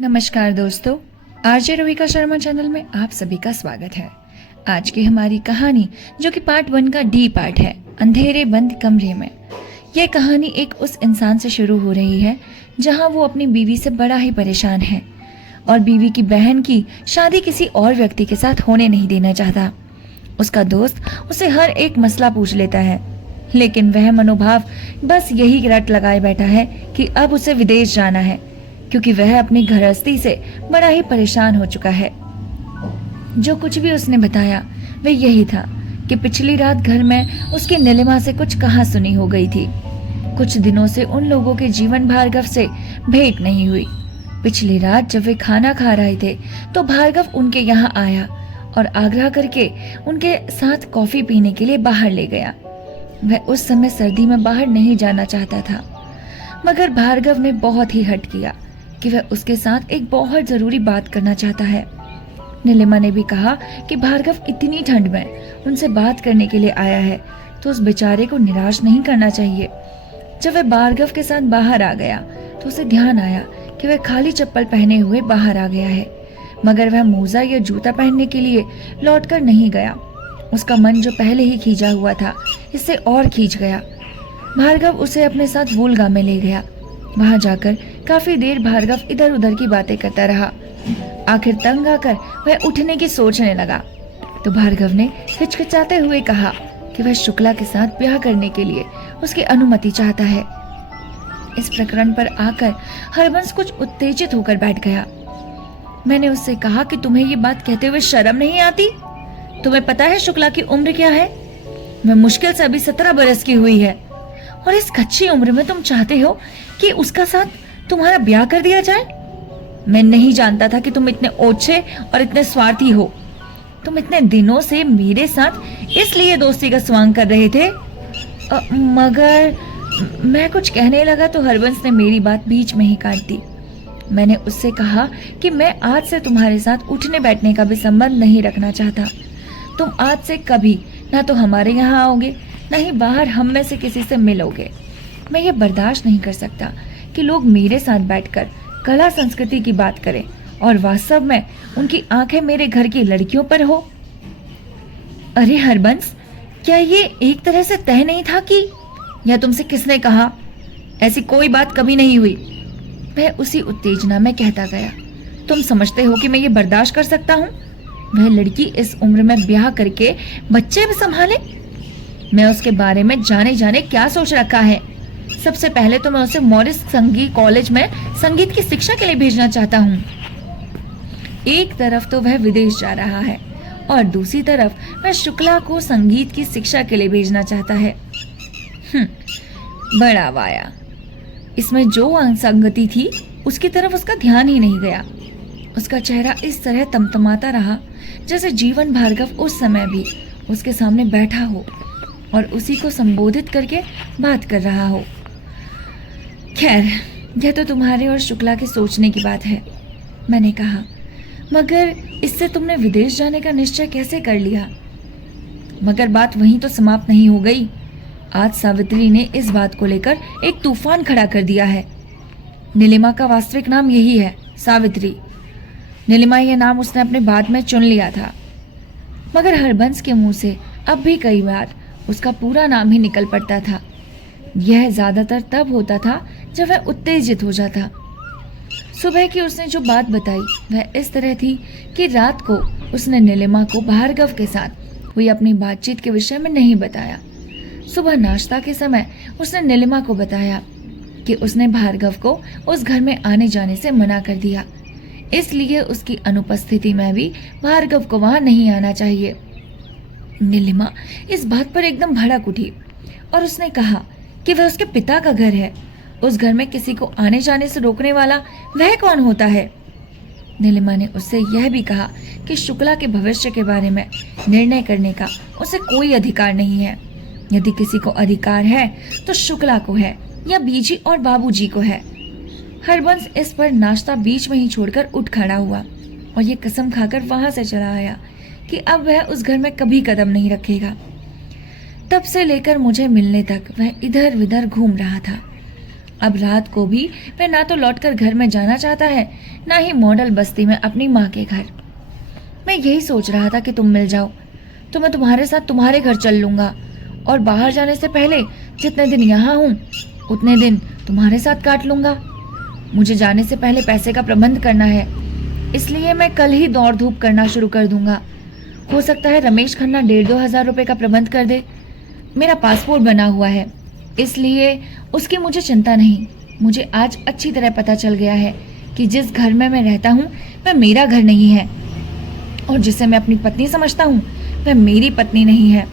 नमस्कार दोस्तों, RJ Ravika Sharma channel में आप सभी का स्वागत है। आज की हमारी कहानी जो कि पार्ट 1 का डी पार्ट है, अंधेरे बंद कमरे में। यह कहानी एक उस इंसान से शुरू हो रही है जहां वो अपनी बीवी से बड़ा ही परेशान है और बीवी की बहन की शादी किसी और व्यक्ति के साथ होने नहीं देना चाहता। उसका दोस्त उसे हर एक मसला पूछ लेता है, लेकिन वह मनोभाव बस यही रट लगाए बैठा है कि अब उसे विदेश जाना है, क्योंकि वह अपनी गृहस्थी से बड़ा ही परेशान हो चुका है। जो कुछ भी उसने बताया वह यही था कि पिछली रात घर में उसकी नीलिमा से कुछ कहासुनी हो गई थी। कुछ दिनों से उन लोगों के जीवन भार्गव से भेंट नहीं हुई। पिछली रात जब वे खाना खा रहे थे तो भार्गव उनके यहाँ आया और आग्रह करके उनके साथ कॉफी पीने के लिए बाहर ले गया। वह उस समय सर्दी में बाहर नहीं जाना चाहता था, मगर भार्गव ने बहुत ही हठ किया कि वह उसके साथ एक बहुत जरूरी बात करना चाहता है। नीलिमा ने भी कहा कि भार्गव इतनी ठंड में उनसे बात करने के लिए आया है तो उस बेचारे को निराश नहीं करना चाहिए। जब वह भार्गव के साथ बाहर आ गया तो उसे ध्यान आया कि वह खाली चप्पल पहने हुए बाहर आ गया है, मगर वह मोजा या जूता पहनने के लिए लौटकर नहीं गया। उसका मन जो पहले ही खींचा हुआ था इससे और खींच गया। भार्गव उसे अपने साथ वोल्गा में ले गया। वहां जाकर काफी देर भार्गव इधर उधर की बातें करता रहा। आखिर तंग आकर वह उठने की सोचने लगा तो भार्गव ने हिचकिचाते हुए कहा कि वह शुक्ला के साथ ब्याह करने के लिए उसकी अनुमति चाहता है। इस प्रकरण पर आकर हरबंस कुछ उत्तेजित होकर बैठ गया। मैंने उससे कहा कि तुम्हें ये बात कहते हुए शर्म नहीं आती? तुम्हें पता है शुक्ला की उम्र क्या है? वह मुश्किल से अभी 17 बरस की हुई है और इस कच्ची उम्र में तुम चाहते हो कि उसका साथ तुम्हारा ब्याह कर दिया जाए? मैं नहीं जानता था कि तुम इतने ओछे और इतने स्वार्थी हो। तुम इतने दिनों से मेरे साथ इसलिए दोस्ती का स्वांग कर रहे थे। मगर मैं कुछ कहने लगा तो हरबंस ने मेरी बात बीच में ही काट दी। मैंने उससे कहा कि मैं आज से तुम्हारे साथ उठने बैठने का भी संबंध नहीं रखना चाहता। तुम आज से कभी ना तो हमारे यहाँ आओगे न ही बाहर हम में से किसी से मिलोगे। मैं ये बर्दाश्त नहीं कर सकता कि लोग मेरे साथ बैठकर कला संस्कृति की बात करें और वास्तव में उनकी आंखें मेरे घर की लड़कियों पर हो। अरे हरबंस, क्या ये एक तरह से तय नहीं था कि, या तुमसे किसने कहा? ऐसी कोई बात कभी नहीं हुई। वह उसी उत्तेजना में कहता गया। तुम समझते हो कि मैं ये बर्दाश्त कर सकता हूँ? वह लड़की इस उम्र में ब्याह करके बच्चे भी संभाले? मैं उसके बारे में जाने जाने क्या सोच रखा है। सबसे पहले तो मैं उसे मॉरिस संगीत कॉलेज में संगीत की शिक्षा के लिए भेजना चाहता हूँ। एक तरफ तो वह विदेश जा रहा है और दूसरी तरफ वह शुक्ला को संगीत की शिक्षा के लिए भेजना चाहता है। बड़ा वाया। इसमें जो असंगति थी उसकी तरफ उसका ध्यान ही नहीं गया। उसका चेहरा इस तरह तमतमाता रहा जैसे जीवन भार्गव उस समय भी उसके सामने बैठा हो और उसी को संबोधित करके बात कर रहा हो। खैर, यह तो तुम्हारे और शुक्ला के सोचने की बात है, मैंने कहा, मगर इससे तुमने विदेश जाने का निश्चय कैसे कर लिया? मगर बात वहीं तो समाप्त नहीं हो गई। आज सावित्री ने इस बात को लेकर एक तूफान खड़ा कर दिया है। नीलिमा का वास्तविक नाम यही है, सावित्री। नीलिमा यह नाम उसने अपने बाद में चुन लिया था, मगर हरबंस के मुंह से अब भी कई बार उसका पूरा नाम ही निकल पड़ता था। यह ज्यादातर तब होता था जब वह उत्तेजित हो जाता। सुबह की उसने जो बात बताई वह इस तरह थी कि रात को उसने नीलिमा को भार्गव के साथ हुई अपनी बातचीत के विषय में नहीं बताया। सुबह नाश्ता के समय उसने नीलिमा को बताया कि उसने भार्गव को उस घर में आने जाने से मना कर दिया, इसलिए उसकी अनुपस्थिति में भी भार्गव को वहां नहीं आना चाहिए। नीलिमा इस बात पर एकदम भड़क उठी और उसने कहा कि वह उसके पिता का घर है। उस घर में किसी को आने जाने से रोकने वाला वह कौन होता है? नीलिमा ने उससे यह भी कहा कि शुक्ला के भविष्य के बारे में निर्णय करने का उसे कोई अधिकार नहीं है। यदि किसी को अधिकार है तो शुक्ला को है या बीजी और बाबूजी को है। हरबंस इस पर नाश्ता बीच में ही छोड़कर उठ खड़ा हुआ और ये कसम खाकर वहां से चला आया कि अब वह उस घर में कभी कदम नहीं रखेगा। तब से लेकर मुझे मिलने तक वह इधर उधर घूम रहा था। अब रात को भी वह ना तो लौटकर घर में जाना चाहता है, ना ही मॉडल बस्ती में अपनी माँ के घर। मैं यही सोच रहा था कि तुम मिल जाओ तो मैं तुम्हारे साथ तुम्हारे घर चल लूंगा, और बाहर जाने से पहले जितने दिन यहाँ हूँ उतने दिन तुम्हारे साथ काट लूंगा। मुझे जाने से पहले पैसे का प्रबंध करना है, इसलिए मैं कल ही दौड़ धूप करना शुरू कर दूंगा। हो सकता है रमेश खन्ना 1,500-2,000 रुपए का प्रबंध कर दे। मेरा पासपोर्ट बना हुआ है, इसलिए उसकी मुझे चिंता नहीं। मुझे आज अच्छी तरह पता चल गया है कि जिस घर में मैं रहता हूँ वह मेरा घर नहीं है, और जिसे मैं अपनी पत्नी समझता हूँ वह मेरी पत्नी नहीं है।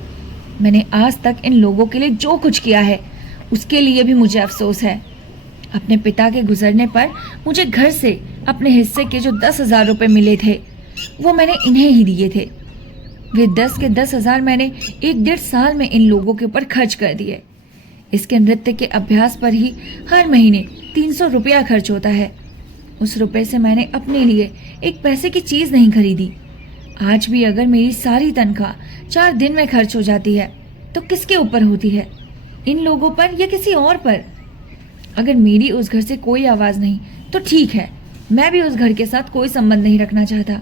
मैंने आज तक इन लोगों के लिए जो कुछ किया है उसके लिए भी मुझे अफसोस है। अपने पिता के गुजरने पर मुझे घर से अपने हिस्से के जो 10,000 रुपए मिले थे वो मैंने इन्हें ही दिए थे। वे 10 के 10,000 मैंने 1-1.5 साल में इन लोगों के ऊपर खर्च कर दिए। इसके नृत्य के अभ्यास पर ही हर महीने 300 रुपया खर्च होता है। उस रुपए से मैंने अपने लिए एक पैसे की चीज नहीं खरीदी। आज भी अगर मेरी सारी तनख्वाह 4 दिन में खर्च हो जाती है तो किसके ऊपर होती है, इन लोगों पर या किसी और पर? अगर मेरी उस घर से कोई आवाज नहीं तो ठीक है, मैं भी उस घर के साथ कोई संबंध नहीं रखना चाहता।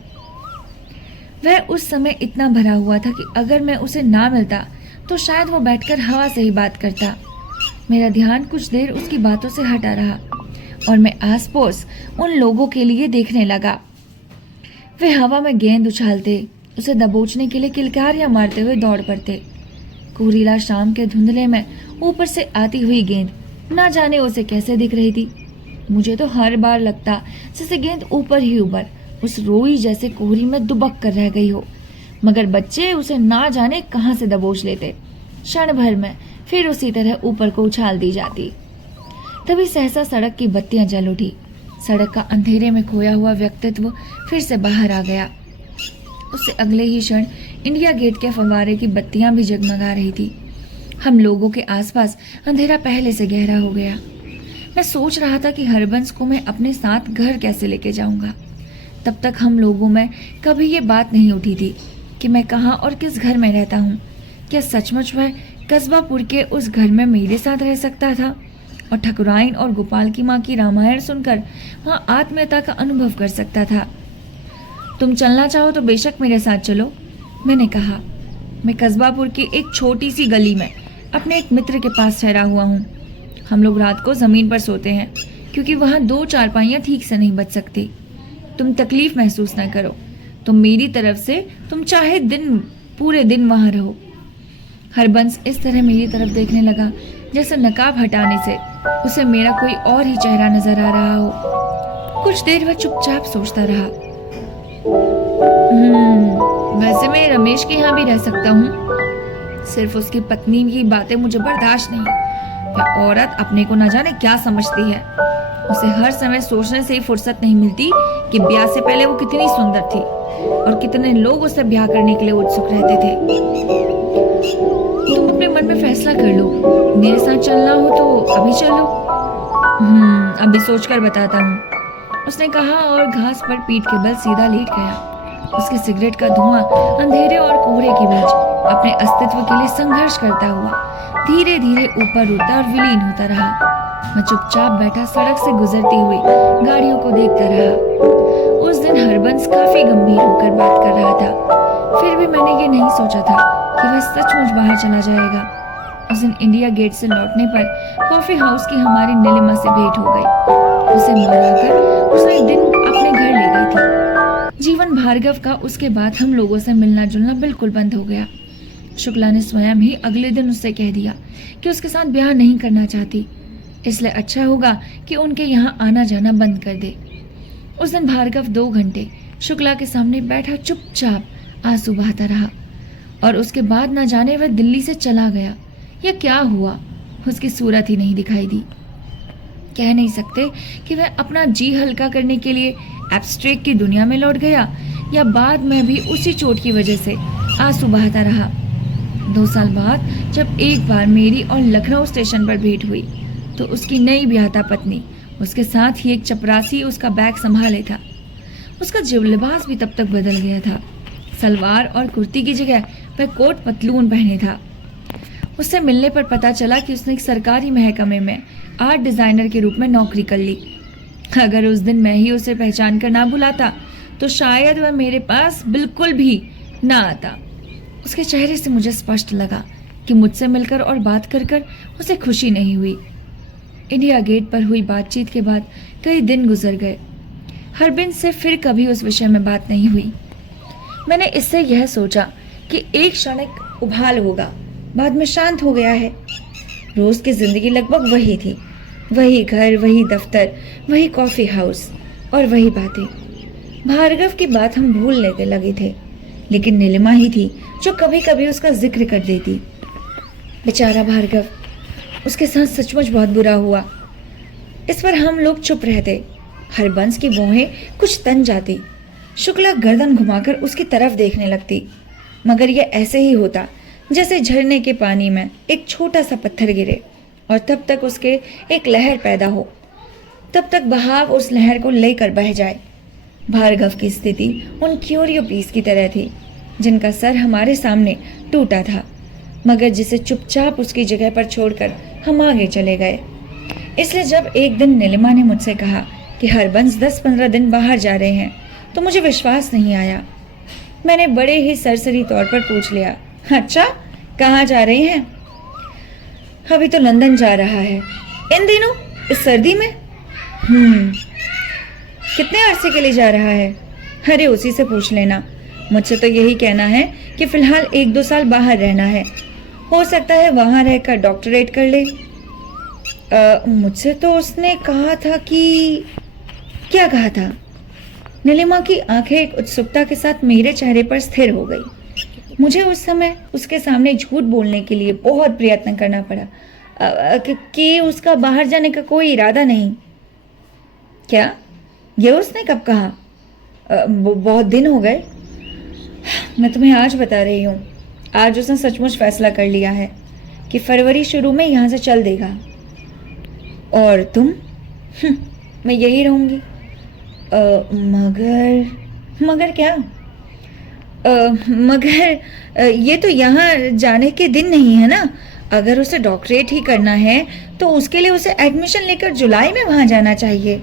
वह उस समय इतना भरा हुआ था कि अगर मैं उसे ना मिलता तो शायद वो बैठकर हवा से ही बात करता। मेरा ध्यान कुछ देर उसकी बातों से हटा रहा और मैं आस पड़ोस उन लोगों के लिए देखने लगा। वे हवा में गेंद उछालते, उसे दबोचने के लिए किलकारियां मारते हुए दौड़ पड़ते। कोहरीला शाम के धुंधले में ऊपर से आती हुई गेंद ना जाने उसे कैसे दिख रही थी। मुझे तो हर बार लगता जैसे गेंद ऊपर ही ऊपर उस रोई जैसे कोहरी में दुबक कर रह गई हो, मगर बच्चे उसे ना जाने कहां से दबोच लेते। क्षण भर में फिर उसी तरह ऊपर को उछाल दी जाती। तभी सहसा सड़क की बत्तियां जल उठी। सड़क का अंधेरे में खोया हुआ व्यक्तित्व फिर से बाहर आ गया। उससे अगले ही क्षण इंडिया गेट के फव्वारे की बत्तियां भी जगमगा रही थी। हम लोगों के आसपास अंधेरा पहले से गहरा हो गया। मैं सोच रहा था कि हरबंस को मैं अपने साथ घर कैसे लेके जाऊंगा। तब तक हम लोगों में कभी ये बात नहीं उठी थी कि मैं कहाँ और किस घर में रहता हूँ। क्या सचमुच वह कस्बापुर के उस घर में मेरे साथ रह सकता था और ठकुराइन और गोपाल की माँ की रामायण सुनकर वहाँ आत्मीयता का अनुभव कर सकता था? तुम चलना चाहो तो बेशक मेरे साथ चलो, मैंने कहा। मैं कस्बापुर की एक छोटी सी गली में अपने एक मित्र के पास ठहरा हुआ हूँ। हम लोग रात को जमीन पर सोते हैं क्योंकि वहाँ 2 चारपाइयाँ ठीक से नहीं बच सकती। तुम तकलीफ महसूस न करो, तो मेरी तरफ से तुम चाहे पूरे दिन वहाँ रहो। हरबंस इस तरह मेरी तरफ देखने लगा जैसे नकाब हटाने से उसे मेरा कोई और ही चेहरा नजर आ रहा हो। कुछ देर वह चुपचाप सोचता रहा। वैसे मैं रमेश के यहाँ भी रह सकता हूँ, सिर्फ उसकी पत्नी की बातें मुझे बर्दाश्त नहीं। वह औरत अपने को न जाने क्या समझती है। उसे हर समय सोचने से ही फुर्सत नहीं मिलती कि ब्याह से पहले वो कितनी सुंदर थी और कितने लोग उससे ब्याह करने के लिए उत्सुक रहते थे। तुम अपने मन में फैसला कर लो, मेरे साथ चलना हो तो अभी चलो। अभी सोचकर बताता हूँ, उसने कहा और घास पर पीठ के बल सीधा लेट गया। उसके सिगरेट का धुआं अंधेरे और कोहरे के बीच अपने अस्तित्व के लिए संघर्ष करता हुआ धीरे धीरे ऊपर उठता और विलीन होता रहा। मैं चुपचाप बैठा सड़क से गुजरती हुई गाड़ियों को देखता रहा। उस दिन हरबंस काफी गंभीर होकर बात कर रहा था। फिर भी मैंने ये नहीं सोचा था कि वह सचमुच बाहर चला जाएगा। उस दिन इंडिया गेट से लौटने पर कॉफी हाउस की हमारी नीलिमा से भेंट हो गई। उसे मनाकर उसने दिन अपने घर ले गई थी। जीवन भार्गव का उसके बाद हम लोगों से मिलना जुलना बिल्कुल बंद हो गया। शुक्ला ने स्वयं ही अगले दिन उससे कह दिया कि उसके साथ ब्याह नहीं करना चाहती, इसलिए अच्छा होगा कि उनके यहाँ आना जाना बंद कर दे। उस दिन भार्गव 2 घंटे शुक्ला के सामने बैठा चुपचाप आंसू बहाता रहा और उसके बाद न जाने वह दिल्ली से चला गया या क्या हुआ, उसकी सूरत ही नहीं दिखाई दी। कह नहीं सकते कि वह अपना जी हल्का करने के लिए एब्स्ट्रैक्ट की दुनिया में लौट गया या बाद में भी उसी चोट की वजह से आंसू बहाता रहा। 2 साल बाद जब एक बार मेरी और लखनऊ स्टेशन पर भेंट हुई तो उसकी नई ब्याहता पत्नी उसके साथ ही एक चपरासी उसका बैग संभाले था। उसका लिबास भी तब तक बदल गया था। सलवार और कुर्ती की जगह वह कोट पतलून पहने था। उससे मिलने पर पता चला कि उसने एक सरकारी महकमे में आर्ट डिजाइनर के रूप में नौकरी कर ली। अगर उस दिन मैं ही उसे पहचान कर ना बुलाता तो शायद वह मेरे पास बिल्कुल भी ना आता। उसके चेहरे से मुझे स्पष्ट लगा कि मुझसे मिलकर और बात कर कर उसे खुशी नहीं हुई। इंडिया गेट पर हुई बातचीत के बाद कई दिन गुजर गए। हरबिंस से फिर कभी उस विषय में बात नहीं हुई। मैंने इससे यह सोचा कि एक क्षणिक उबाल होगा, बाद में शांत हो गया है। रोज की जिंदगी लगभग वही थी, वही घर, वही दफ्तर, वही कॉफी हाउस और वही बातें। भार्गव की बात हम भूलने लगे थे, लेकिन नीलिमा ही थी जो कभी कभी उसका जिक्र कर देती। बेचारा भार्गव, उसके साथ सचमुच बहुत बुरा हुआ। इस पर हम लोग चुप रहते। हरबंस की भौहें कुछ तन जाती। शुक्ला गर्दन घुमाकर उसकी तरफ देखने लगती, मगर यह ऐसे ही होता जैसे झरने के पानी में एक छोटा सा पत्थर गिरे और तब तक उसके एक लहर पैदा हो, तब तक बहाव उस लहर को लेकर बह जाए। भार्गव की स्थिति उन क्यूरियो पीस की तरह थी जिनका सर हमारे सामने टूटा था, मगर जिसे चुपचाप उसकी जगह पर छोड़कर हम आगे चले गए। इसलिए जब एक दिन नीलिमा ने मुझसे कहा कि हरबंस 10-15 दिन बाहर जा रहे हैं तो मुझे विश्वास नहीं आया। मैंने बड़े ही सरसरी तौर पर पूछ लिया, अच्छा कहाँ जा रहे हैं? अभी तो लंदन जा रहा है। इन दिनों, इस सर्दी में? कितने अरसे के लिए जा रहा है? अरे उसी से पूछ लेना। मुझसे तो यही कहना है कि फिलहाल 1-2 साल बाहर रहना है, हो सकता है वहां रहकर डॉक्टरेट कर ले। मुझसे तो उसने कहा था कि... क्या कहा था? नीलिमा की आंखें एक उत्सुकता के साथ मेरे चेहरे पर स्थिर हो गई। मुझे उस समय उसके सामने झूठ बोलने के लिए बहुत प्रयत्न करना पड़ा कि उसका बाहर जाने का कोई इरादा नहीं। क्या? ये उसने कब कहा? बहुत दिन हो गए। मैं तुम्हें आज बता रही हूँ, आज उसने सचमुच फैसला कर लिया है कि फरवरी शुरू में यहाँ से चल देगा। और तुम? मैं यही रहूँगी। मगर क्या? मगर ये तो यहाँ जाने के दिन नहीं है ना। अगर उसे डॉक्टरेट ही करना है तो उसके लिए उसे एडमिशन लेकर जुलाई में वहाँ जाना चाहिए।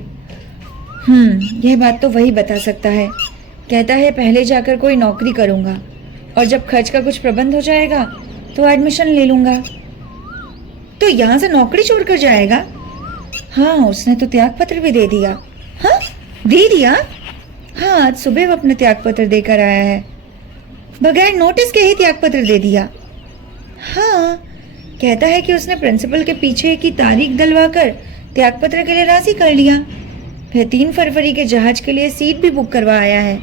यह बात तो वही बता सकता है। कहता है पहले जाकर कोई नौकरी करूँगा और जब खर्च का कुछ प्रबंध हो जाएगा तो एडमिशन ले लूँगा। तो यहाँ से नौकरी छोड़कर जाएगा? हाँ, उसने तो त्याग पत्र भी दे दिया। हाँ, दे दिया? हाँ, आज सुबह वो अपना त्याग पत्र देकर आया है। बगैर नोटिस के ही त्याग पत्र दे दिया? हाँ, कहता है कि उसने प्रिंसिपल के पीछे की तारीख डलवाकर त्याग पत्र के लिए राजी कर लिया। फिर 3 फरवरी के जहाज के लिए सीट भी बुक करवा आया है।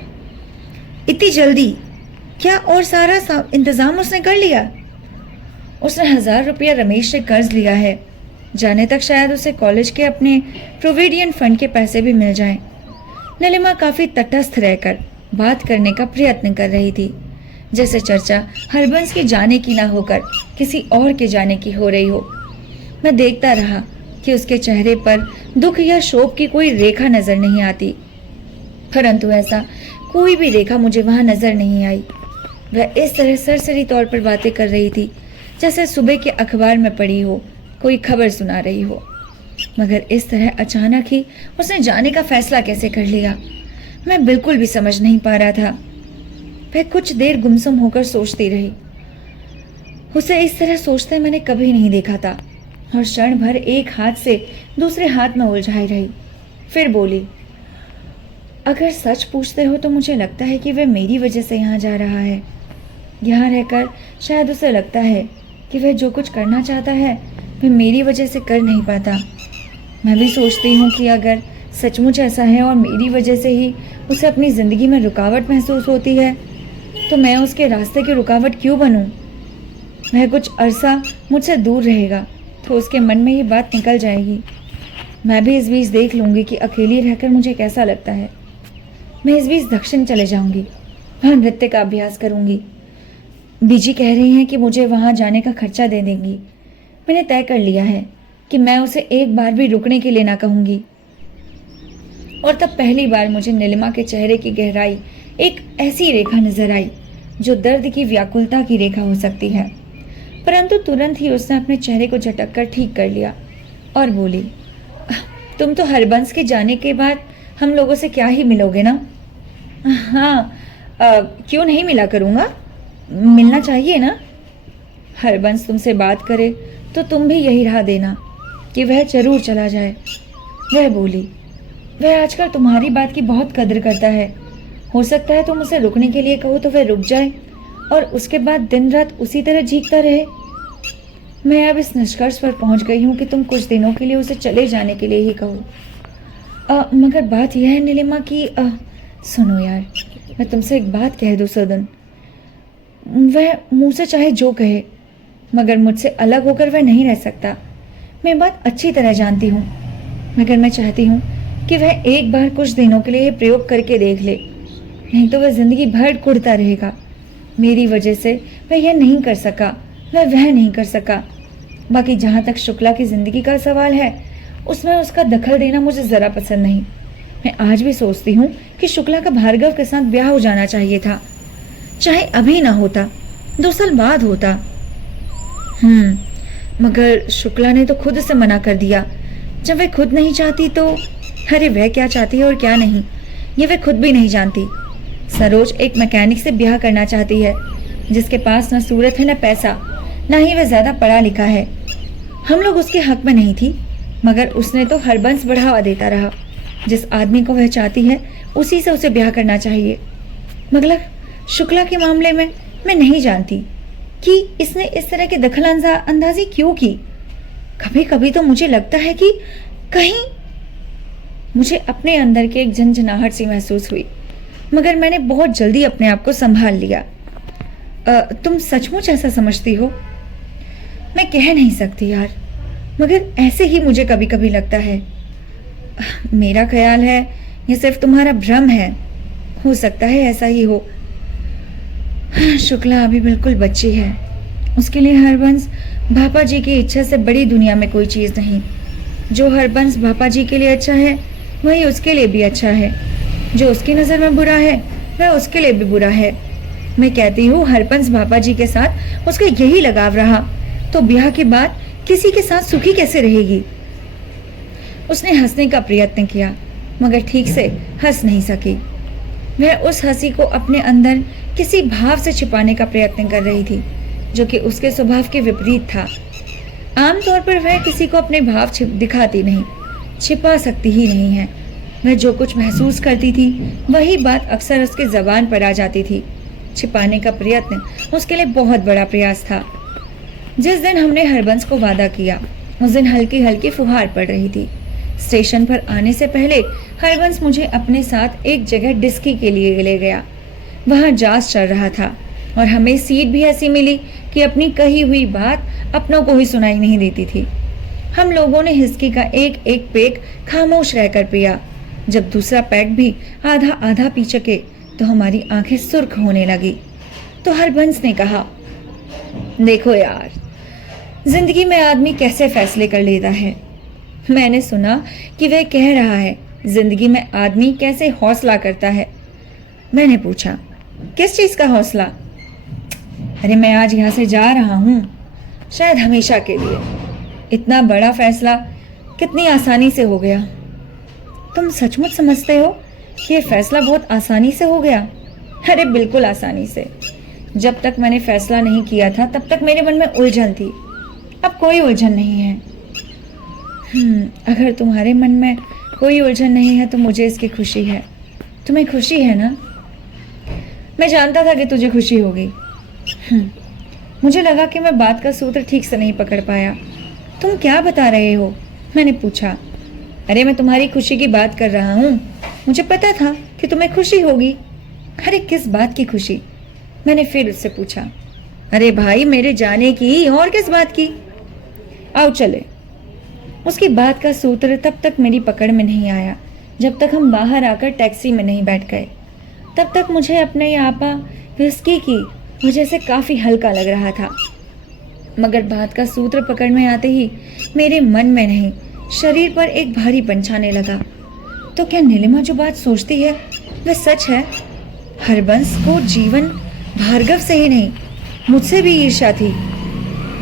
इतनी जल्दी? क्या और सारा इंतजाम उसने कर लिया? उसने 1000 रुपया रमेश से कर्ज लिया है। जाने तक शायद उसे कॉलेज के अपने प्रोविडेंट फंड के पैसे भी मिल जाएं। नीलिमा काफी तटस्थ रहकर बात करने का प्रयत्न कर रही थी, जैसे चर्चा हरबंस के जाने की ना होकर किसी और के जाने की हो रही हो। मैं देखता रहा कि उसके चेहरे पर दुख या शोक की कोई रेखा नजर नहीं आती, परंतु ऐसा कोई भी रेखा मुझे वहां नजर नहीं आई। वह इस तरह सरसरी तौर पर बातें कर रही थी जैसे सुबह के अखबार में पढ़ी हो, कोई खबर सुना रही हो। मगर इस तरह अचानक ही उसने जाने का फैसला कैसे कर लिया, मैं बिल्कुल भी समझ नहीं पा रहा था। वह कुछ देर गुमसुम होकर सोचती रही। उसे इस तरह सोचते मैंने कभी नहीं देखा था, और क्षण भर एक हाथ से दूसरे हाथ में उलझाई रही। फिर बोली, अगर सच पूछते हो तो मुझे लगता है कि वह मेरी वजह से यहाँ जा रहा है। यहाँ रहकर शायद उसे लगता है कि वह जो कुछ करना चाहता है वह मेरी वजह से कर नहीं पाता। मैं भी सोचती हूँ कि अगर सचमुच ऐसा है और मेरी वजह से ही उसे अपनी ज़िंदगी में रुकावट महसूस होती है, तो मैं उसके रास्ते की रुकावट क्यों बनूं? वह कुछ अरसा मुझसे दूर रहेगा तो उसके मन में ये बात निकल जाएगी। मैं भी इस बीच देख लूँगी कि अकेली रहकर मुझे कैसा लगता है। मैं इस बीच दक्षिण चले जाऊँगी, वहाँ नृत्य का अभ्यास करूँगी। बीजी कह रही हैं कि मुझे वहाँ जाने का खर्चा दे देंगी। मैंने तय कर लिया है कि मैं उसे एक बार भी रुकने के लिए ना कहूँगी। और तब पहली बार मुझे नीलिमा के चेहरे की गहराई एक ऐसी रेखा नजर आई जो दर्द की व्याकुलता की रेखा हो सकती है, परंतु तुरंत ही उसने अपने चेहरे को झटक कर ठीक कर लिया। और बोली, तुम तो हरबंस के जाने के बाद हम लोगों से क्या ही मिलोगे ना। हाँ, क्यों नहीं मिला करूँगा, मिलना चाहिए ना। हरबंस तुमसे बात करे तो तुम भी यही राह देना कि वह जरूर चला जाए। वह बोली, वह आजकल तुम्हारी बात की बहुत कदर करता है। हो सकता है तुम उसे रुकने के लिए कहो तो वह रुक जाए और उसके बाद दिन रात उसी तरह झींकता रहे। मैं अब इस निष्कर्ष पर पहुंच गई हूं कि तुम कुछ दिनों के लिए उसे चले जाने के लिए ही कहो। मगर बात यह है नीलिमा कि सुनो यार, मैं तुमसे एक बात कह दूं सदन। वह मुंह से चाहे जो कहे, मगर मुझसे अलग होकर वह नहीं रह सकता। मैं बात अच्छी तरह जानती हूँ, मगर मैं चाहती हूँ कि वह एक बार कुछ दिनों के लिए ये प्रयोग करके देख ले, नहीं तो वह जिंदगी भर कुढ़ता रहेगा। मेरी वजह से वह यह नहीं कर सका, वह नहीं कर सका। बाकी जहाँ तक शुक्ला की जिंदगी का सवाल है, उसमें उसका दखल देना मुझे ज़रा पसंद नहीं। मैं आज भी सोचती हूँ कि शुक्ला का भार्गव के साथ ब्याह हो जाना चाहिए था, चाहे अभी ना होता, 2 साल बाद होता। मगर शुक्ला ने तो खुद से मना कर दिया। जब वह खुद नहीं चाहती तो अरे वह क्या चाहती है और क्या नहीं, ये वह खुद भी नहीं जानती। सरोज एक मैकेनिक से ब्याह करना चाहती है, जिसके पास न सूरत है न पैसा, न ही वह ज्यादा पढ़ा लिखा है। हम लोग उसके हक में नहीं थी, मगर उसने तो हरबंस बढ़ावा देता रहा। जिस आदमी को वह चाहती है उसी से उसे ब्याह करना चाहिए। मगर शुक्ला के मामले में मैं नहीं जानती कि इसने इस तरह की दखल अंदाजी क्यों की। कभी कभी तो मुझे लगता है कि कहीं मुझे अपने अंदर की एक झंझनाहट सी महसूस हुई, मगर मैंने बहुत जल्दी अपने आप को संभाल लिया। तुम सचमुच ऐसा समझती हो? मैं कह नहीं सकती यार, मगर ऐसे ही मुझे कभी कभी लगता है। मेरा ख्याल है ये सिर्फ तुम्हारा भ्रम है, हो सकता है ऐसा ही हो। शुक्ला अभी बिल्कुल बच्ची है, उसके लिए हरबंस भापा जी की इच्छा से बड़ी दुनिया में कोई चीज नहीं। जो हरबंस भापा जी के लिए अच्छा है वही उसके लिए भी अच्छा है, जो उसकी नजर में बुरा है वह उसके लिए भी बुरा है। मैं कहती हूँ हरबंस भापा जी के साथ उसका यही लगाव रहा तो ब्याह के बाद किसी के साथ सुखी कैसे रहेगी। उसने हंसने का प्रयत्न किया, मगर ठीक से हंस नहीं सकी। वह उस हंसी को अपने अंदर किसी भाव से छिपाने का प्रयत्न कर रही थी, जो कि उसके स्वभाव के विपरीत था। आमतौर पर वह किसी को अपने भाव दिखाती नहीं, छिपा सकती ही नहीं है। वह जो कुछ महसूस करती थी वही बात अक्सर उसके जबान पर आ जाती थी। छिपाने का प्रयत्न उसके लिए बहुत बड़ा प्रयास था। जिस दिन हमने हरबंस को वादा किया उस दिन हल्की हल्की फुहार पड़ रही थी। स्टेशन पर आने से पहले हरबंस मुझे अपने साथ एक जगह डिस्की के लिए ले गया। वहां जांच चल रहा था और हमें सीट भी ऐसी मिली कि अपनी कही हुई बात अपनों को ही सुनाई नहीं देती थी। हम लोगों ने हिस्की का एक एक पेग खामोश रहकर पिया। जब दूसरा पैक भी आधा आधा पी चुके तो हमारी आंखें सुर्ख होने लगी। तो हरबंस ने कहा, देखो यार, जिंदगी में आदमी कैसे फैसले कर लेता है। मैंने सुना कि वह कह रहा है जिंदगी में आदमी कैसे हौसला करता है। मैंने पूछा, किस चीज का हौसला? अरे मैं आज यहाँ से जा रहा हूँ, शायद हमेशा के लिए। इतना बड़ा फैसला कितनी आसानी से हो गया। तुम सचमुच समझते हो कि यह फैसला बहुत आसानी से हो गया? अरे बिल्कुल आसानी से। जब तक मैंने फैसला नहीं किया था तब तक मेरे मन में उलझन थी, अब कोई उलझन नहीं है। अगर तुम्हारे मन में कोई उलझन नहीं है तो मुझे इसकी खुशी है। तुम्हें खुशी है ना? मैं जानता था कि तुझे खुशी होगी। मुझे लगा कि मैं बात का सूत्र ठीक से नहीं पकड़ पाया। तुम क्या बता रहे हो? मैंने पूछा। अरे मैं तुम्हारी खुशी की बात कर रहा हूँ। मुझे पता था कि तुम्हें खुशी होगी। अरे किस बात की खुशी? मैंने फिर उससे पूछा। अरे भाई, मेरे जाने की और किस बात की? आओ चले। उसकी बात का सूत्र तब तक मेरी पकड़ में नहीं आया जब तक हम बाहर आकर टैक्सी में नहीं बैठ गए। तब तक मुझे अपने आपा विस्की की वजह से काफी हल्का लग रहा था, मगर बात का सूत्र पकड़ में आते ही मेरे मन में नहीं, शरीर पर एक भारीपन छाने लगा। तो क्या नीलिमा जो बात सोचती है वह सच है? हरबंस को जीवन भार्गव से ही नहीं, मुझसे भी ईर्ष्या थी।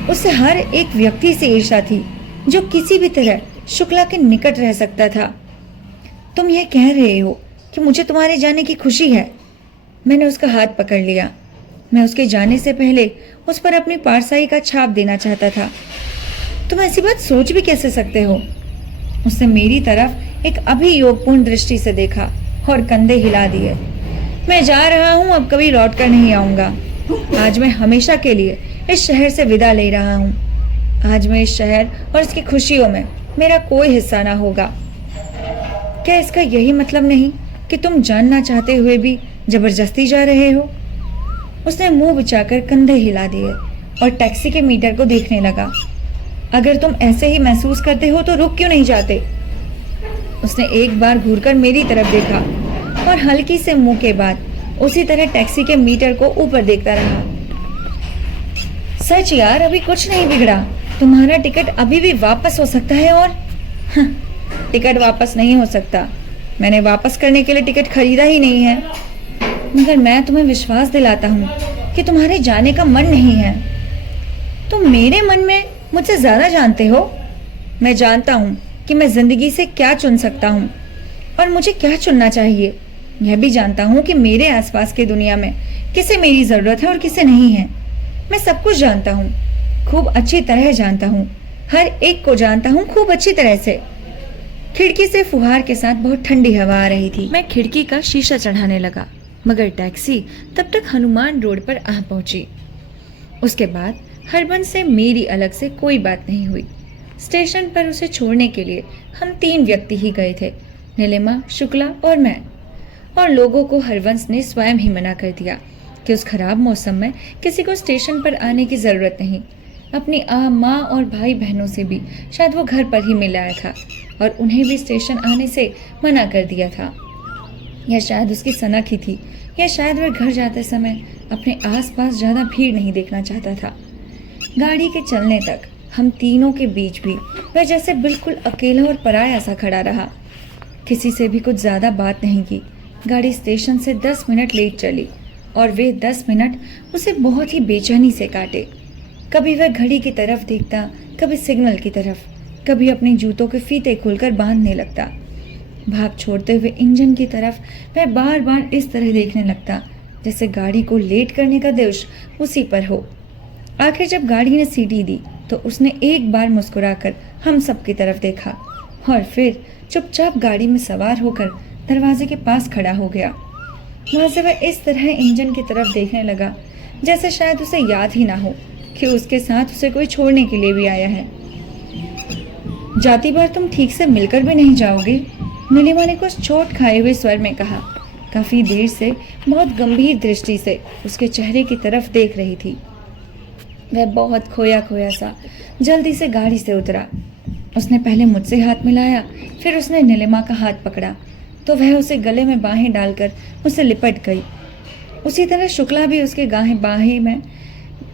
उससे हर एक व्यक्ति से ईर्ष्या थी, जो किसी भी तरह शुक्ला के निकट रह सकता था। तुम यह कह रहे हो कि मुझे तुम्हारे जाने की खुशी है? मैंने उसका हाथ पकड़ लिया। मैं उसके जाने से पहले उस पर अपनी पारसाई का छाप देना चाहता था। तुम ऐसी बात सोच भी कैसे सकते हो? उसने मेरी तरफ एक अभियोगपूर्ण दृष्टि से देखा और कंधे हिला दिए। मैं जा रहा हूँ, अब कभी लौट कर नहीं आऊंगा। आज मैं हमेशा के लिए इस शहर से विदा ले रहा हूँ। आज मैं इस शहर और इसकी खुशियों में मेरा कोई हिस्सा ना होगा। क्या इसका यही मतलब नहीं कि तुम जानना चाहते हुए भी जबरदस्ती जा रहे हो? उसने मुंह बिछाकर कंधे हिला दिए और टैक्सी के मीटर को देखने लगा। अगर तुम ऐसे ही महसूस करते हो तो रुक क्यों नहीं जाते? उसने एक बार घूरकर मेरी तरफ देखा और हल्की से मुंह के बाद उसी तरह टैक्सी के मीटर को ऊपर देखता रहा। सच यार, अभी कुछ नहीं बिगड़ा। तुम्हारा टिकट अभी भी वापस हो सकता है। और टिकट वापस नहीं हो सकता। मैंने वापस करने के लिए टिकट खरीदा ही नहीं है। मगर मैं तुम्हें विश्वास दिलाता हूँ कि तुम्हारे जाने का मन नहीं है। तुम मेरे मन में मुझसे ज्यादा जानते हो। मैं जानता हूँ कि मैं जिंदगी से क्या चुन सकता हूँ और मुझे क्या चुनना चाहिए। यह भी जानता हूँ कि मेरे आसपास की दुनिया में किसे मेरी जरूरत है और किसे नहीं है। मैं सब कुछ जानता हूँ, खूब अच्छी तरह जानता हूँ। हर एक को जानता हूँ खूब अच्छी तरह से। खिड़की से फुहार के साथ बहुत ठंडी हवा आ रही थी। मैं खिड़की का शीशा चढ़ाने लगा, मगर टैक्सी तब तक हनुमान रोड पर आ पहुंची। उसके बाद हरबंस से मेरी अलग से कोई बात नहीं हुई। स्टेशन पर उसे छोड़ने के लिए हम 3 व्यक्ति ही गए थे, नीलिमा, शुक्ला और मैं। और लोगों को हरबंस ने स्वयं ही मना कर दिया कि उस खराब मौसम में किसी को स्टेशन पर आने की जरूरत नहीं। अपनी माँ और भाई बहनों से भी शायद वो घर पर ही मिल आया था और उन्हें भी स्टेशन आने से मना कर दिया था। या शायद उसकी सनक ही थी, या शायद वह घर जाते समय अपने आसपास ज़्यादा भीड़ नहीं देखना चाहता था। गाड़ी के चलने तक हम तीनों के बीच भी वह जैसे बिल्कुल अकेला और पराया सा खड़ा रहा। किसी से भी कुछ ज़्यादा बात नहीं की। गाड़ी स्टेशन से 10 मिनट लेट चली और वे 10 मिनट उसे बहुत ही बेचैनी से काटे। कभी वह घड़ी की तरफ देखता, कभी सिग्नल की तरफ, कभी अपने जूतों के फीते खोलकर बांधने लगता। भाप छोड़ते हुए इंजन की तरफ वह बार बार इस तरह देखने लगता जैसे गाड़ी को लेट करने का दोष उसी पर हो। आखिर जब गाड़ी ने सीटी दी तो उसने एक बार मुस्कुराकर हम सब की तरफ देखा और फिर चुपचाप गाड़ी में सवार होकर दरवाजे के पास खड़ा हो गया। वहां से वह इस तरह इंजन की तरफ देखने लगा जैसे शायद उसे याद ही ना हो कि उसके साथ उसे कोई छोड़ने के लिए भी आया है। जाती बार तुम ठीक से मिलकर भी नहीं जाओगे, नीलिमा ने कुछ चोट खाए हुए स्वर में कहा। काफी देर से बहुत गंभीर दृष्टि से उसके चेहरे की तरफ देख रही थी। वह बहुत खोया खोया सा जल्दी से गाड़ी से उतरा। उसने पहले मुझसे हाथ मिलाया, फिर उसने नीलिमा का हाथ पकड़ा तो वह उसे गले में बाहें डालकर उसे लिपट गई। उसी तरह शुक्ला भी उसके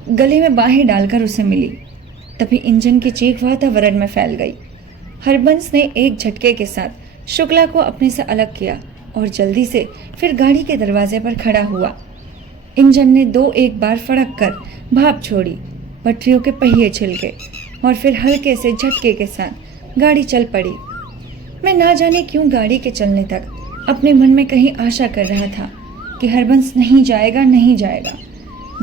गले में बाहें डालकर उसे मिली। तभी इंजन की चीख वातावरण में फैल गई। हरबंस ने एक झटके के साथ शुक्ला को अपने से अलग किया और जल्दी से फिर गाड़ी के दरवाजे पर खड़ा हुआ। इंजन ने 2-1 बार फड़क कर भाप छोड़ी, पटरियों के पहिए छिल गए और फिर हल्के से झटके के साथ गाड़ी चल पड़ी। मैं ना जाने क्यों गाड़ी के चलने तक अपने मन में कहीं आशा कर रहा था कि हरबंस नहीं जाएगा, नहीं जाएगा।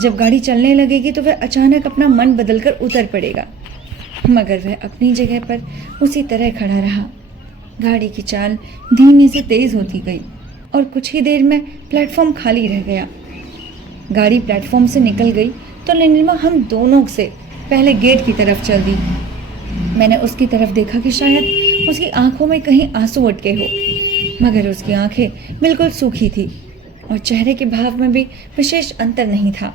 जब गाड़ी चलने लगेगी तो वह अचानक अपना मन बदलकर उतर पड़ेगा, मगर वह अपनी जगह पर उसी तरह खड़ा रहा। गाड़ी की चाल धीमे से तेज होती गई और कुछ ही देर में प्लेटफॉर्म खाली रह गया। गाड़ी प्लेटफॉर्म से निकल गई तो नीलिमा हम दोनों से पहले गेट की तरफ चल दी। मैंने उसकी तरफ देखा कि शायद उसकी आंखों में कहीं आंसू अटके हो, मगर उसकी आंखें बिल्कुल सूखी थी और चेहरे के भाव में भी विशेष अंतर नहीं था।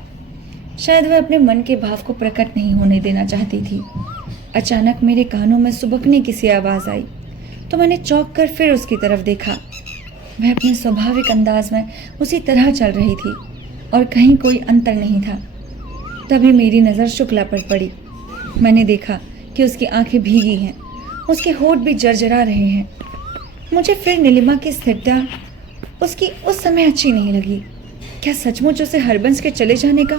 शायद वह अपने मन के भाव को प्रकट नहीं होने देना चाहती थी। अचानक मेरे कानों में सुबकने की सी आवाज़ आई तो मैंने चौंक कर फिर उसकी तरफ देखा। वह अपने स्वाभाविक अंदाज में उसी तरह चल रही थी और कहीं कोई अंतर नहीं था। तभी मेरी नज़र शुक्ला पर पड़ी। मैंने देखा कि उसकी आंखें भीगी हैं, उसके होंठ भी जर्जरा रहे हैं। मुझे फिर नीलिमा की स्थिरता उसकी उस समय अच्छी नहीं लगी। क्या सचमुच उसे हरबंस के चले जाने का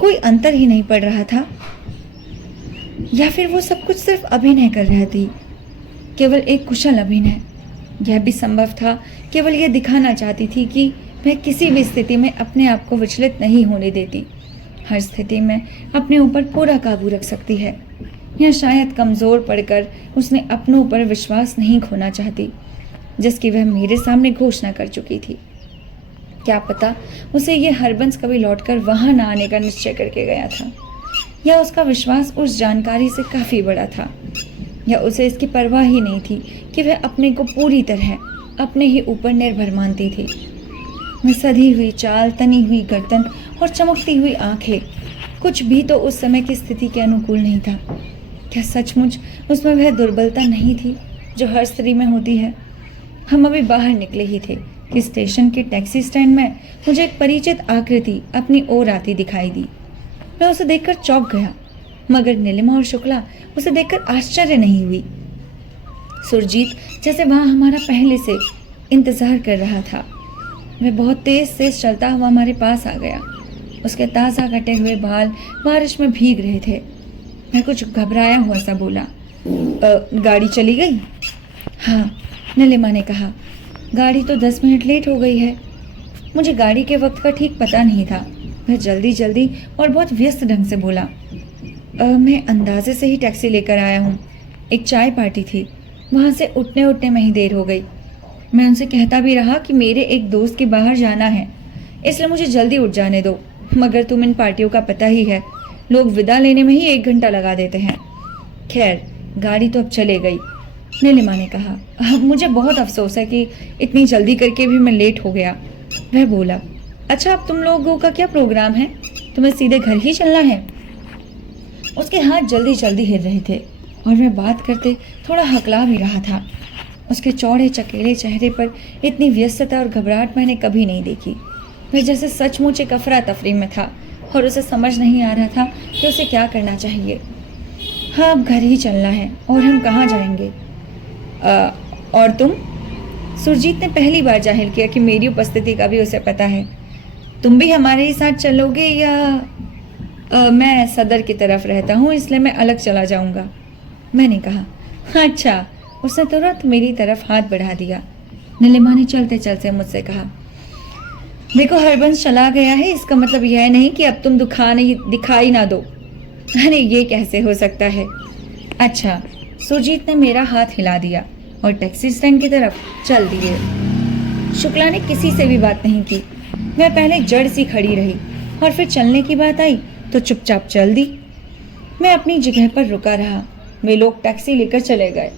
कोई अंतर ही नहीं पड़ रहा था? या फिर वो सब कुछ सिर्फ अभिनय कर रही थी, केवल एक कुशल अभिनय। यह भी संभव था, केवल यह दिखाना चाहती थी कि वह किसी भी स्थिति में अपने आप को विचलित नहीं होने देती, हर स्थिति में अपने ऊपर पूरा काबू रख सकती है। या शायद कमज़ोर पड़कर उसने अपनों पर विश्वास नहीं खोना चाहती, जिसकी वह मेरे सामने घोषणा कर चुकी थी। क्या पता उसे यह हरबंस कभी लौटकर वहां न आने का निश्चय करके गया था, या उसका विश्वास उस जानकारी से काफ़ी बड़ा था, या उसे इसकी परवाह ही नहीं थी कि वह अपने को पूरी तरह अपने ही ऊपर निर्भर मानती थी। वह सधी हुई चाल, तनी हुई गर्दन और चमकती हुई आंखें, कुछ भी तो उस समय की स्थिति के अनुकूल नहीं था। क्या सचमुच उसमें वह दुर्बलता नहीं थी जो हर स्त्री में होती है? हम अभी बाहर निकले ही थे कि स्टेशन के टैक्सी स्टैंड में मुझे एक परिचित आकृति अपनी ओर आती दिखाई दी। मैं उसे देखकर चौंक गया, मगर नीलिमा और शुक्ला उसे देखकर आश्चर्य नहीं हुई। सुरजीत जैसे वहां हमारा पहले से इंतजार कर रहा था। वह बहुत तेज से चलता हुआ हमारे पास आ गया। उसके ताज़ा कटे हुए बाल बारिश में भीग रहे थे। मैं कुछ घबराया हुआ सा बोला, गाड़ी चली गई? हाँ, नीलिमा ने कहा, गाड़ी तो 10 मिनट लेट हो गई है। मुझे गाड़ी के वक्त का ठीक पता नहीं था। वह जल्दी जल्दी और बहुत व्यस्त ढंग से बोला, मैं अंदाजे से ही टैक्सी लेकर आया हूँ। एक चाय पार्टी थी, वहाँ से उठने उठने में ही देर हो गई। मैं उनसे कहता भी रहा कि मेरे एक दोस्त के बाहर जाना है, इसलिए मुझे जल्दी उठ जाने दो, मगर तुम इन पार्टियों का पता ही है, लोग विदा लेने में ही 1 घंटा लगा देते हैं। खैर, गाड़ी तो अब चले गई, नीलिमा ने कहा। अब मुझे बहुत अफसोस है कि इतनी जल्दी करके भी मैं लेट हो गया। वह बोला, अच्छा, अब तुम लोगों का क्या प्रोग्राम है? तुम्हें सीधे घर ही चलना है? उसके हाथ जल्दी जल्दी हिल रहे थे और वह बात करते थोड़ा हकला भी रहा था। उसके चौड़े चकेले चेहरे पर इतनी व्यस्तता और घबराहट मैंने कभी नहीं देखी। वह जैसे सचमुच एक अफरा तफरी में था और उसे समझ नहीं आ रहा था कि उसे क्या करना चाहिए। हाँ, अब घर ही चलना है। और हम कहाँ जाएंगे? और तुम? सुरजीत ने पहली बार जाहिर किया कि मेरी उपस्थिति का भी उसे पता है। तुम भी हमारे ही साथ चलोगे या मैं सदर की तरफ रहता हूँ, इसलिए मैं अलग चला जाऊँगा, मैंने कहा। अच्छा, उसने तुरंत मेरी तरफ हाथ बढ़ा दिया। नीलिमा ने चलते चलते मुझसे कहा, देखो, हरबंस चला गया है, इसका मतलब यह नहीं कि अब तुम दिखाई ना दो। अरे ये कैसे हो सकता है? अच्छा, सुरजीत ने मेरा हाथ हिला दिया और टैक्सी स्टैंड की तरफ चल दिए। शुक्ला ने किसी से भी बात नहीं की। मैं पहले जड़ सी खड़ी रही और फिर चलने की बात आई तो चुपचाप चल दी। मैं अपनी जगह पर रुका रहा। वे लोग टैक्सी लेकर चले गए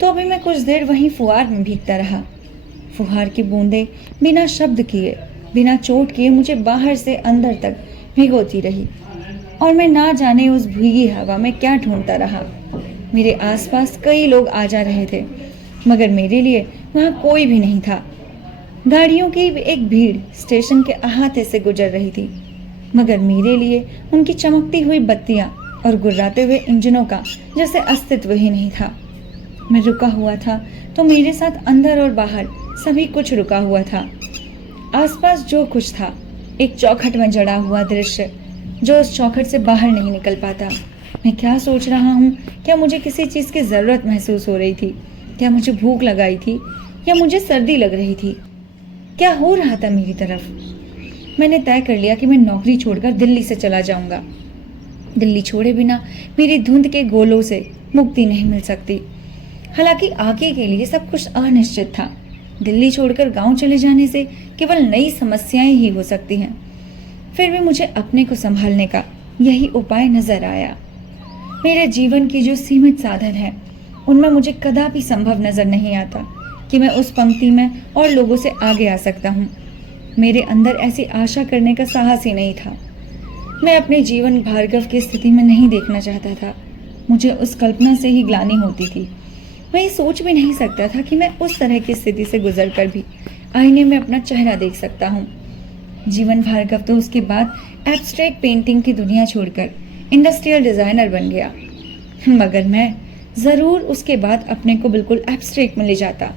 तो अभी मैं कुछ देर वहीं फुहार में भीगता रहा। फुहार की बूंदें बिना शब्द किए, बिना चोट किए मुझे बाहर से अंदर तक भिगोती रही और मैं ना जाने उस भीगी हवा में क्या ढूंढता रहा। मेरे आसपास कई लोग आ जा रहे थे, मगर मेरे लिए वहाँ कोई भी नहीं था। गाड़ियों की एक भीड़ स्टेशन के अहाते से गुजर रही थी, मगर मेरे लिए उनकी चमकती हुई बत्तियां और गुर्राते हुए इंजनों का जैसे अस्तित्व ही नहीं था। मैं रुका हुआ था तो मेरे साथ अंदर और बाहर सभी कुछ रुका हुआ था। आसपास जो कुछ था एक चौखट में जड़ा हुआ दृश्य, जो उस चौखट से बाहर नहीं निकल पाता। मैं क्या सोच रहा हूँ? क्या मुझे किसी चीज़ की ज़रूरत महसूस हो रही थी? क्या मुझे भूख लगाई थी या मुझे सर्दी लग रही थी? क्या हो रहा था मेरी तरफ? मैंने तय कर लिया कि मैं नौकरी छोड़कर दिल्ली से चला जाऊंगा। दिल्ली छोड़े बिना मेरी धुंध के गोलों से मुक्ति नहीं मिल सकती। हालांकि आगे के लिए सब कुछ अनिश्चित था। दिल्ली छोड़कर गांव चले जाने से केवल नई समस्याएं ही हो सकती हैं। फिर भी मुझे अपने को संभालने का यही उपाय नजर आया। मेरे जीवन की जो सीमित साधन है उनमें मुझे कदापि संभव नजर नहीं आता कि मैं उस पंक्ति में और लोगों से आगे आ सकता हूँ। मेरे अंदर ऐसी आशा करने का साहस ही नहीं था। मैं अपने जीवन भार्गव की स्थिति में नहीं देखना चाहता था। मुझे उस कल्पना से ही ग्लानि होती थी। मैं ये सोच भी नहीं सकता था कि मैं उस तरह की स्थिति से गुजरकर भी आईने में अपना चेहरा देख सकता हूँ। जीवन भार्गव तो उसके बाद एब्स्ट्रैक्ट पेंटिंग की दुनिया छोड़कर इंडस्ट्रियल डिज़ाइनर बन गया, मगर मैं ज़रूर उसके बाद अपने को बिल्कुल एब्स्ट्रैक्ट में ले जाता।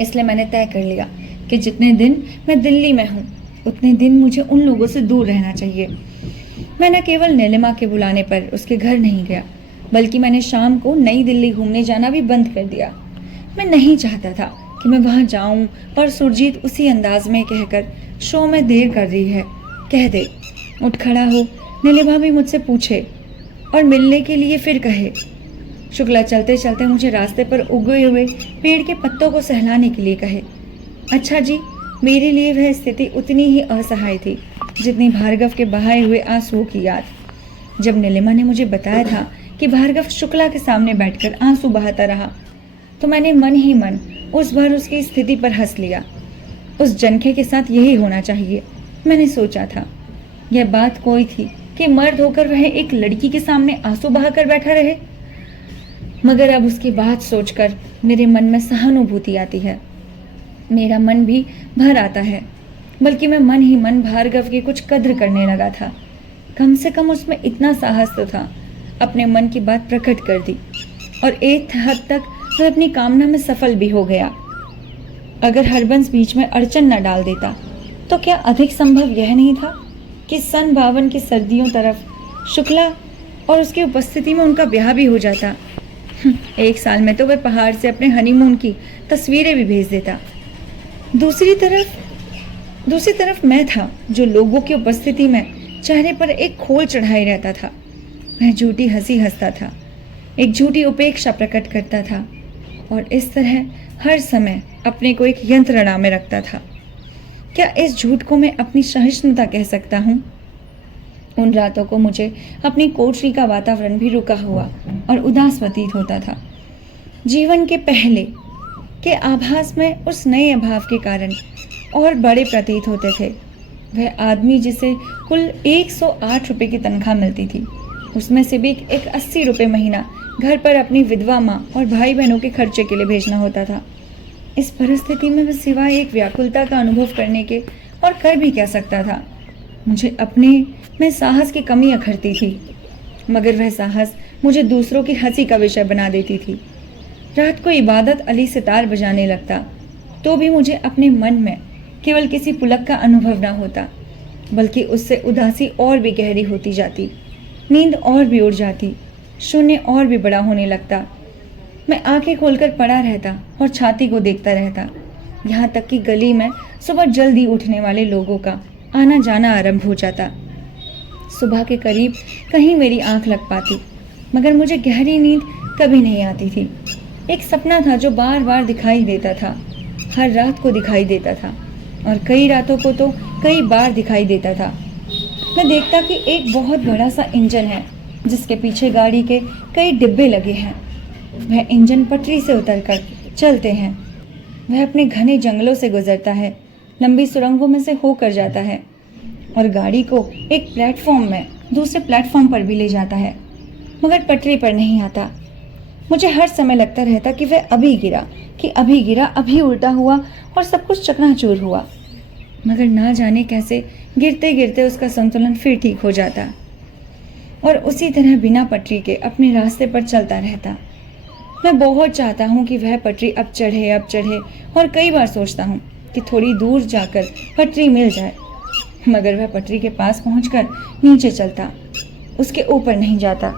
इसलिए मैंने तय कर लिया कि जितने दिन मैं दिल्ली में हूँ उतने दिन मुझे उन लोगों से दूर रहना चाहिए। मैं न केवल नीलिमा के बुलाने पर उसके घर नहीं गया, बल्कि मैंने शाम को नई दिल्ली घूमने जाना भी बंद कर दिया। मैं नहीं चाहता था कि मैं वहां जाऊं और सुरजीत उसी अंदाज में कहकर शो में देर कर रही है कह दे, उठ खड़ा हो, नीलिमा भी मुझसे पूछे और मिलने के लिए फिर कहे। शुक्ला चलते चलते मुझे रास्ते पर उगे हुए पेड़ के पत्तों को सहलाने के लिए कहे। अच्छा जी, मेरे लिए वह स्थिति उतनी ही असहाय थी जितनी भार्गव के बहाए हुए आंसुओं की याद। जब नीलिमा ने मुझे बताया था कि भार्गव शुक्ला के सामने बैठकर आंसू बहाता रहा, तो मैंने मन ही मन उस बार उसकी स्थिति पर हंस लिया। उस जनखे के साथ यही होना चाहिए, मैंने सोचा था। यह बात कोई थी कि मर्द होकर वह एक लड़की के सामने आंसू बहाकर बैठा रहे। मगर अब उसकी बात सोचकर मेरे मन में सहानुभूति आती है, मेरा मन भी भर आता है। बल्कि मैं मन ही मन भार्गव की कुछ कद्र करने लगा था। कम से कम उसमें इतना साहस तो था, अपने मन की बात प्रकट कर दी और एक हद तक वह अपनी कामना में सफल भी हो गया। अगर हरबंस बीच में अड़चन न डाल देता तो क्या अधिक संभव यह नहीं था कि सन 52 की सर्दियों तरफ शुक्ला और उसकी उपस्थिति में उनका ब्याह भी हो जाता। एक साल में तो वह पहाड़ से अपने हनीमून की तस्वीरें भी भेज देता। दूसरी तरफ मैं था जो लोगों की उपस्थिति में चेहरे पर एक खोल चढ़ाए रहता था। वह झूठी हंसी हंसता था, एक झूठी उपेक्षा प्रकट करता था और इस तरह हर समय अपने को एक यंत्रणा में रखता था। क्या इस झूठ को मैं अपनी सहिष्णुता कह सकता हूँ? उन रातों को मुझे अपनी कोठरी का वातावरण भी रुका हुआ और उदास प्रतीत होता था। जीवन के पहले के आभास में उस नए अभाव के कारण और बड़े प्रतीत होते थे। वह आदमी जिसे कुल 108 रुपये की तनख्वाह मिलती थी, उसमें से भी एक 80 रुपये महीना घर पर अपनी विधवा माँ और भाई बहनों के खर्चे के लिए भेजना होता था। इस परिस्थिति में वह सिवाय एक व्याकुलता का अनुभव करने के और कर भी क्या सकता था? मुझे अपने में साहस की कमी अखरती थी, मगर वह साहस मुझे दूसरों की हंसी का विषय बना देती थी। रात को इबादत अली सितार बजाने लगता तो भी मुझे अपने मन में केवल किसी पुलक का अनुभव न होता, बल्कि उससे उदासी और भी गहरी होती जाती, नींद और भी उड़ जाती, शून्य और भी बड़ा होने लगता। मैं आंखें खोलकर पड़ा रहता और छाती को देखता रहता, यहाँ तक कि गली में सुबह जल्दी उठने वाले लोगों का आना जाना आरंभ हो जाता। सुबह के करीब कहीं मेरी आंख लग पाती, मगर मुझे गहरी नींद कभी नहीं आती थी। एक सपना था जो बार बार दिखाई देता था, हर रात को दिखाई देता था और कई रातों को तो कई बार दिखाई देता था। मैं देखता कि एक बहुत बड़ा सा इंजन है जिसके पीछे गाड़ी के कई डिब्बे लगे हैं। वह इंजन पटरी से उतरकर चलते हैं। वह अपने घने जंगलों से गुजरता है, लंबी सुरंगों में से होकर जाता है और गाड़ी को एक प्लेटफॉर्म में दूसरे प्लेटफॉर्म पर भी ले जाता है, मगर पटरी पर नहीं आता। मुझे हर समय लगता रहता कि वह अभी गिरा, अभी उल्टा हुआ और सब कुछ चकनाचूर हुआ, मगर ना जाने कैसे गिरते गिरते उसका संतुलन फिर ठीक हो जाता और उसी तरह बिना पटरी के अपने रास्ते पर चलता रहता। मैं बहुत चाहता हूँ कि वह पटरी अब चढ़े और कई बार सोचता हूँ कि थोड़ी दूर जाकर पटरी मिल जाए, मगर वह पटरी के पास पहुंचकर नीचे चलता, उसके ऊपर नहीं जाता।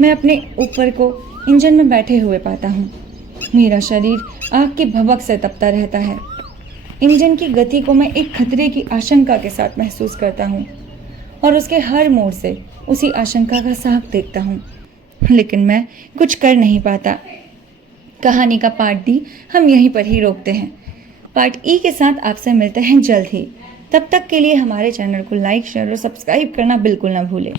मैं अपने ऊपर को इंजन में बैठे हुए पाता हूँ। मेरा शरीर आग की भभक से तपता रहता है। इंजन की गति को मैं एक खतरे की आशंका के साथ महसूस करता हूँ और उसके हर मोड़ से उसी आशंका का साफ देखता हूँ, लेकिन मैं कुछ कर नहीं पाता। कहानी का पार्ट डी हम यहीं पर ही रोकते हैं। पार्ट ई के साथ आपसे मिलते हैं जल्द ही। तब तक के लिए हमारे चैनल को लाइक, शेयर और सब्सक्राइब करना बिल्कुल ना भूलें।